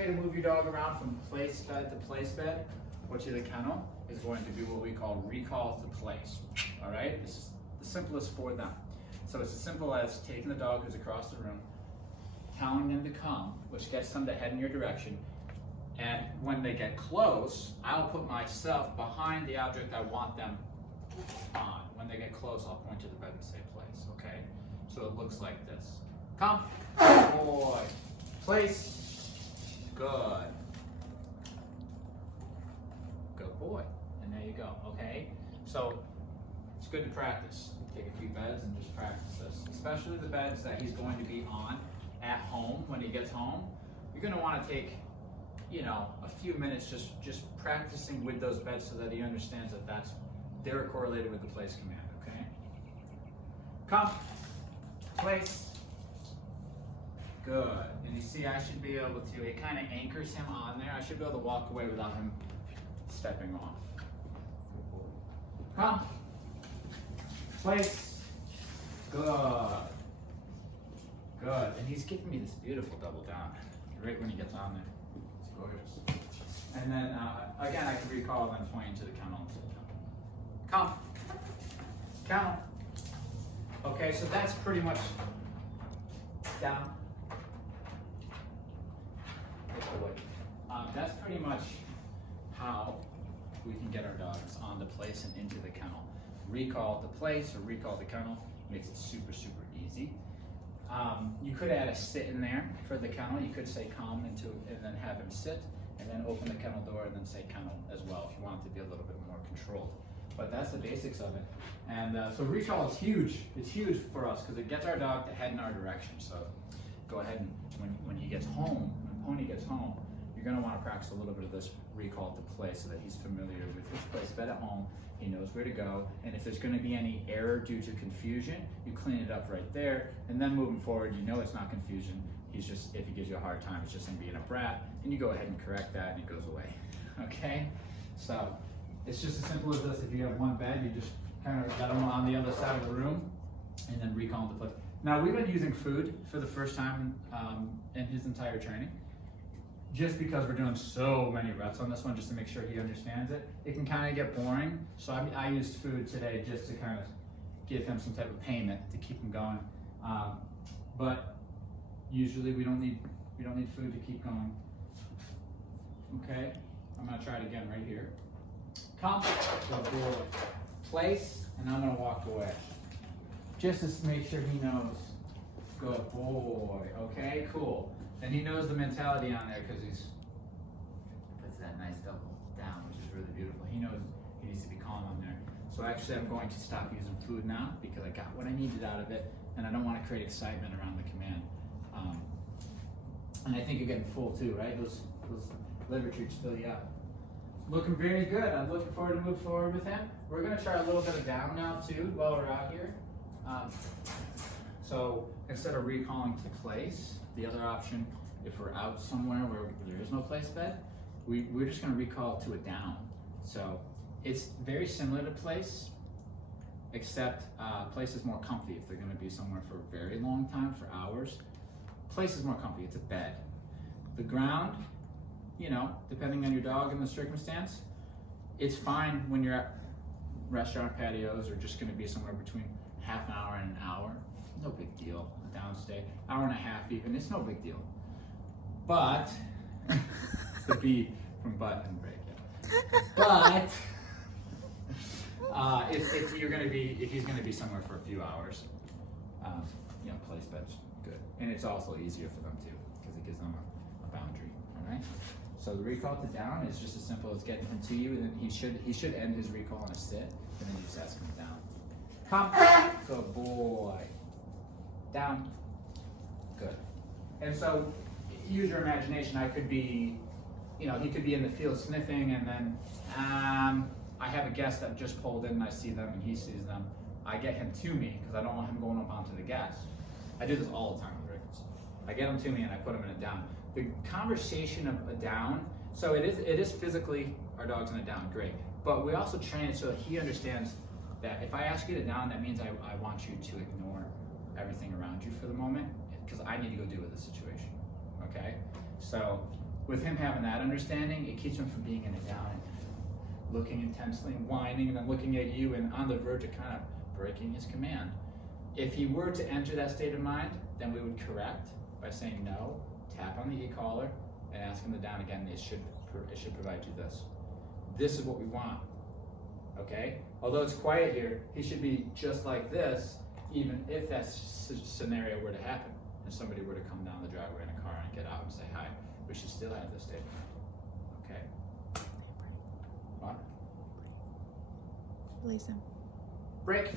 way to move your dog around from place bed to place bed or to the kennel is going to be what we call recall to place. All right, this is the simplest for them. So it's as simple as taking the dog who's across the room, telling them to come, which gets them to head in your direction. And when they get close, I'll put myself behind the object I want them on. When they get close, I'll point to the bed and say place, okay? So it looks like this. Come, boy, place, good. Good boy, and there you go, okay? So it's good to practice. Take a few beds and just practice this, especially the beds that he's going to be on at home when he gets home. You're gonna wanna take, you know, a few minutes just practicing with those beds so that he understands that they're correlated with the place command, okay? Come, place, good. And you see, I should be able to, it kind of anchors him on there. I should be able to walk away without him stepping off. Come, place, good. Good, and he's giving me this beautiful double down right when he gets on there. It's gorgeous. And then, again, I can recall them pointing to the kennel and say, come, kennel. Okay, so that's pretty much down. That's pretty much how we can get our dogs on the place and into the kennel. Recall the place or recall the kennel makes it super, super easy. You could add a sit in there for the kennel. You could say come and then have him sit, and then open the kennel door and then say kennel as well if you want it to be a little bit more controlled. But that's the basics of it. And so recall is huge. It's huge for us because it gets our dog to head in our direction. So go ahead and when he gets home, when Pony gets home, you're going to want to practice a little bit of this recall to place so that he's familiar with his place bed at home. He knows where to go, and if there's going to be any error due to confusion, you clean it up right there, and then moving forward, you know it's not confusion. He's just, if he gives you a hard time, it's just him being a brat, and you go ahead and correct that, and it goes away. Okay? So it's just as simple as this. If you have one bed, you just kind of got him on the other side of the room, and then recall him to place. Now we've been using food for the first time in his entire training. Just because we're doing so many reps on this one, just to make sure he understands it. It can kind of get boring, so I used food today just to kind of give him some type of payment to keep him going. But usually we don't need food to keep going. Okay, I'm gonna try it again right here. Come, good boy. Place, and I'm gonna walk away. Just to make sure he knows. Good boy. Okay, cool. And he knows the mentality on there because he's puts that nice double down, which is really beautiful. He knows he needs to be calm on there. So actually I'm going to stop using food now because I got what I needed out of it, and I don't want to create excitement around the command. And I think you're getting full too, right? Those liver treats fill you up. Looking very good. I'm looking forward to move forward with him. We're going to try a little bit of down now too while we're out here. So instead of recalling to place, the other option, if we're out somewhere where there is no place bed, we're just going to recall to a down. So it's very similar to place, except place is more comfy if they're going to be somewhere for a very long time, for hours. Place is more comfy, it's a bed. The ground, you know, depending on your dog and the circumstance, it's fine when you're at restaurant patios or just going to be somewhere between half an hour and an hour. No big deal. A downstay, hour and a half even, it's no big deal. But it's the B from butt and break it. But if he's gonna be somewhere for a few hours, you know, place bed's good, and it's also easier for them too because it gives them a boundary. All right. So the recall to down is just as simple as getting him to you, and then he should end his recall on a sit, and then you just ask him down. Come, good boy. Down. Good. And so use your imagination. I could be, you know, he could be in the field sniffing, and then I have a guest that just pulled in and I see them and he sees them. I get him to me because I don't want him going up onto the gas. I do this all the time with Ricketts. I get him to me and I put him in a down. The conversation of a down, so it is physically our dog's in a down, great. But we also train it so that he understands that if I ask you to down, that means I want you to ignore everything around you for the moment because I need to go deal with the situation, okay? So with him having that understanding, it keeps him from being in a down and looking intensely and whining and then looking at you and on the verge of kind of breaking his command. If he were to enter that state of mind, then we would correct by saying no, tap on the e-collar, and ask him to down again. It should provide you this. This is what we want, okay? Although it's quiet here, he should be just like this, even if that scenario were to happen, and somebody were to come down the driveway in a car and get out and say hi. We should still have this state of mind, okay? What? Release him. Break.